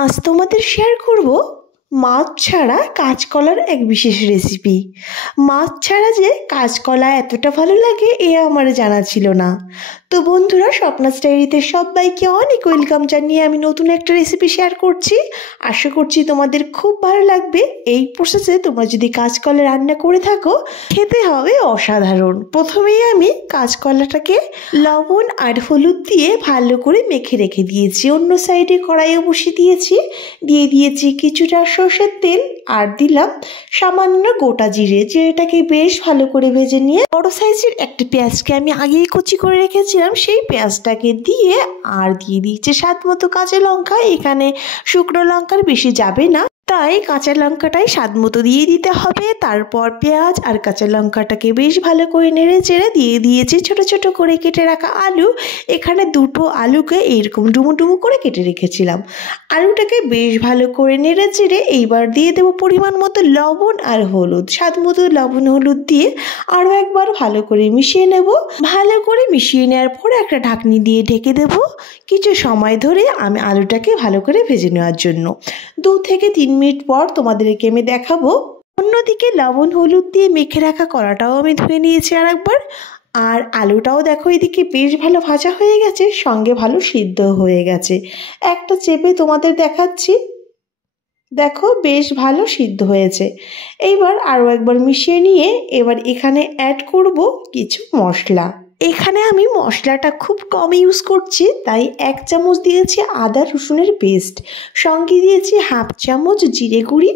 আজ তোমাদের শেয়ার করব মাছ ছাড়া কাঁচকলার এক বিশেষ রেসিপি। মাছ ছাড়া যে কাঁচকলা এতটা ভালো লাগে এ আমার জানা ছিল না। তো বন্ধুরা, স্বপ্নাস ডায়েরিতে সবাইকে অনেক ওয়েলকাম জানিয়ে আমি নতুন একটা রেসিপি শেয়ার করছি। আশা করছি তোমাদের খুব ভালো লাগবে। এই প্রসেসে তোমরা যদি কাঁচকলা রান্না করে থাকো খেতে হবে অসাধারণ। প্রথমেই আমি কাঁচকলাটাকে লবণ আর হলুদ দিয়ে ভালো করে মেখে রেখে দিয়েছি। অন্য সাইডে কড়াইও বসিয়ে দিয়েছি। দিয়ে দিয়েছি কিছুটা সরষের তেল আর দিলাম সামান্য গোটা জিরে। জিরেটাকে বেশ ভালো করে ভেজে নিয়ে বড় সাইজের একটা পেঁয়াজকে আমি আগেই কুচি করে রেখেছিলাম সেই পেঁয়াজটাকে দিয়ে আর দিয়ে দিয়েছি স্বাদ মতো কাঁচা লঙ্কা। এখানে শুকনো লঙ্কার বেশি যাবে না, তাই কাঁচা লঙ্কাটাই স্বাদ মতো দিয়ে দিতে হবে। তারপর পেঁয়াজ আর কাঁচা লঙ্কাটাকে বেশ ভালো করে নেড়ে চেড়ে দিয়ে দিয়েছি ছোট ছোট করে কেটে রাখা আলু। এখানে দুটো আলুকে এইরকম ডুমো ডুমো করে কেটে রেখেছিলাম। আলুটাকে বেশ ভালো করে নেড়ে চেড়ে এইবার দিয়ে দেবো পরিমাণ মতো লবণ আর হলুদ। স্বাদ মতো লবণ হলুদ দিয়ে আরও একবার ভালো করে মিশিয়ে নেব। ভালো করে মিশিয়ে নেওয়ার পর একটা ঢাকনি দিয়ে ঢেকে দেব কিছু সময় ধরে আমি আলুটাকে ভালো করে ভেজে নেওয়ার জন্য। 2 থেকে 3 মিনিট পর তোমাদেরকে আমি দেখাবো। অন্যদিকে লবণ হলুদ দিয়ে মেখে রাখা কলাটাও আমি ধুয়ে নিয়েছি আর একবার। আর আলুটাও দেখো এদিকে বেশ ভালো ভাজা হয়ে গেছে, সঙ্গে ভালো সিদ্ধ হয়ে গেছে। একটা চেপে তোমাদের দেখাচ্ছি, দেখো বেশ ভালো সিদ্ধ হয়েছে। এইবার আরও একবার মিশিয়ে নিয়ে এবার এখানে অ্যাড করব কিছু মশলা। এখানে আমি মশলাটা খুব কম ইউজ করছি, তাই 1 চামচ দিয়েছি আদা রসুনের পেস্ট, সঙ্গে দিয়েছি 1/2 চামচ জিরে গুঁড়ি,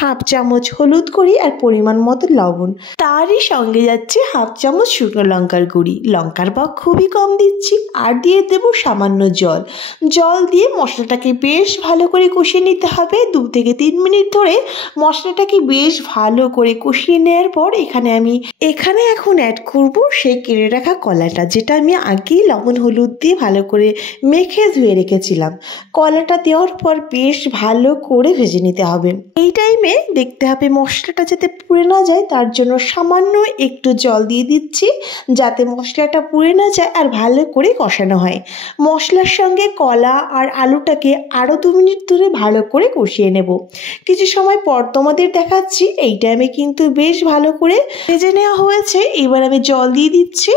1/2 চামচ হলুদ গুঁড়ি আর পরিমাণ মতো লবণ। তারই সঙ্গে যাচ্ছে 1/2 চামচ শুকনো লঙ্কার গুঁড়ি। লঙ্কার পাক খুবই কম দিচ্ছি। আর দিয়ে দেব সামান্য জল। জল দিয়ে মশলাটাকে বেশ ভালো করে কষিয়ে নিতে হবে। 2 থেকে 3 মিনিট ধরে মশলাটাকে বেশ ভালো করে কষিয়ে নেওয়ার পর এখানে এখন অ্যাড করব সেই কেটে রাখা কলাটা, যেটা আমি আগেই লবণ হলুদ দিয়ে ভালো করে মেখে ধুয়ে রেখেছিলাম। কলাটা দেওয়ার পর বেশ ভালো করে ভেজে নিতে হবে। এই টাইমে দেখতে হবে মশলাটা যাতে পুড়ে না যায়, তার জন্য সামান্য একটু জল দিয়ে দিচ্ছি যাতে মশলাটা পুড়ে না যায় আর ভালো করে কষানো হয়। মশলার সঙ্গে কলা আর আলুটাকে আরও 2 মিনিট ধরে ভালো করে কষিয়ে নেব। কিছু সময় পর তোমাদের দেখাচ্ছি। এই টাইমে কিন্তু বেশ ভালো করে ভেজে নেওয়া হয়েছে। এবার আমি জল দিয়ে দিচ্ছি।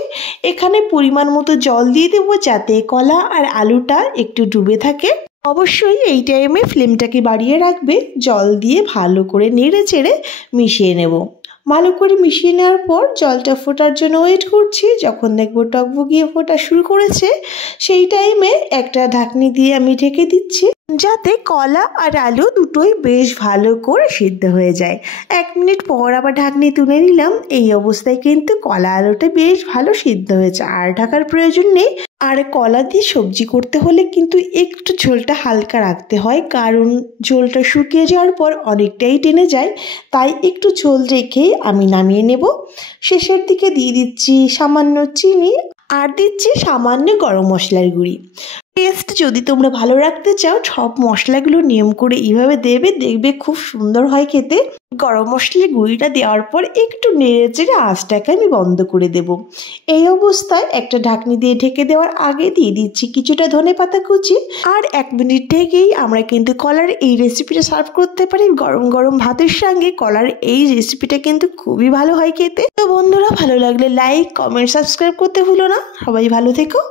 এখানে পরিমাণ মতো জল দিয়ে দেবো যাতে কলা আর আলুটা একটু ডুবে থাকে। অবশ্যই এই টাইমে ফ্লেমটাকে বাড়িয়ে রাখবে। জল দিয়ে ভালো করে নেড়ে চেড়ে মিশিয়ে নেব। ভালো করে মিশিয়ে নেওয়ার পর জলটা ফোটার জন্য ওয়েট করছি। যখন দেখবো টকবগিয়ে ফোটা শুরু করেছে সেই টাইমে একটা ঢাকনি দিয়ে আমি ঢেকে দিচ্ছি যাতে কলা আর আলু দুটোই বেশ ভালো করে সিদ্ধ হয়ে যায়। 1 মিনিট পর আবার ঢাকনি তুলে নিলাম। এই অবস্থায় কিন্তু কলা আলুটা বেশ ভালো সিদ্ধ হয়েছে, আর ঢাকার প্রয়োজন নেই। আর কলা দিয়ে সবজি করতে হলে কিন্তু একটু ঝোলটা হালকা রাখতে হয়, কারণ ঝোলটা শুকিয়ে যাওয়ার পর অনেকটাই টেনে যায়। তাই একটু ঝোল রেখে আমি নামিয়ে নেব। শেষের দিকে দিয়ে দিচ্ছি সামান্য চিনি আর দিচ্ছি সামান্য গরম মশলার গুঁড়ি। টেস্ট যদি তোমরা ভালো রাখতে চাও সব মশলাগুলো নিয়ম করে এইভাবে দেবে, দেখবে খুব সুন্দর হয় খেতে। গরম মশলার গুঁড়িটা দেওয়ার পর একটু নেড়ে চেড়ে আঁচটাকে আমি বন্ধ করে দেব। এই অবস্থায় একটা ঢাকনি দিয়ে ঢেকে দেওয়ার আগে দিয়ে দিচ্ছি কিছুটা ধনেপাতা কুচি। আর 1 মিনিট ঢেকেই আমরা কিন্তু কলার এই রেসিপিটা সার্ভ করতে পারি। গরম গরম ভাতের সঙ্গে কলার এই রেসিপিটা কিন্তু খুবই ভালো হয় খেতে। তো বন্ধুরা, ভালো লাগলে লাইক, কমেন্ট, সাবস্ক্রাইব করতে ভুলো না। সবাই ভালো থেকো।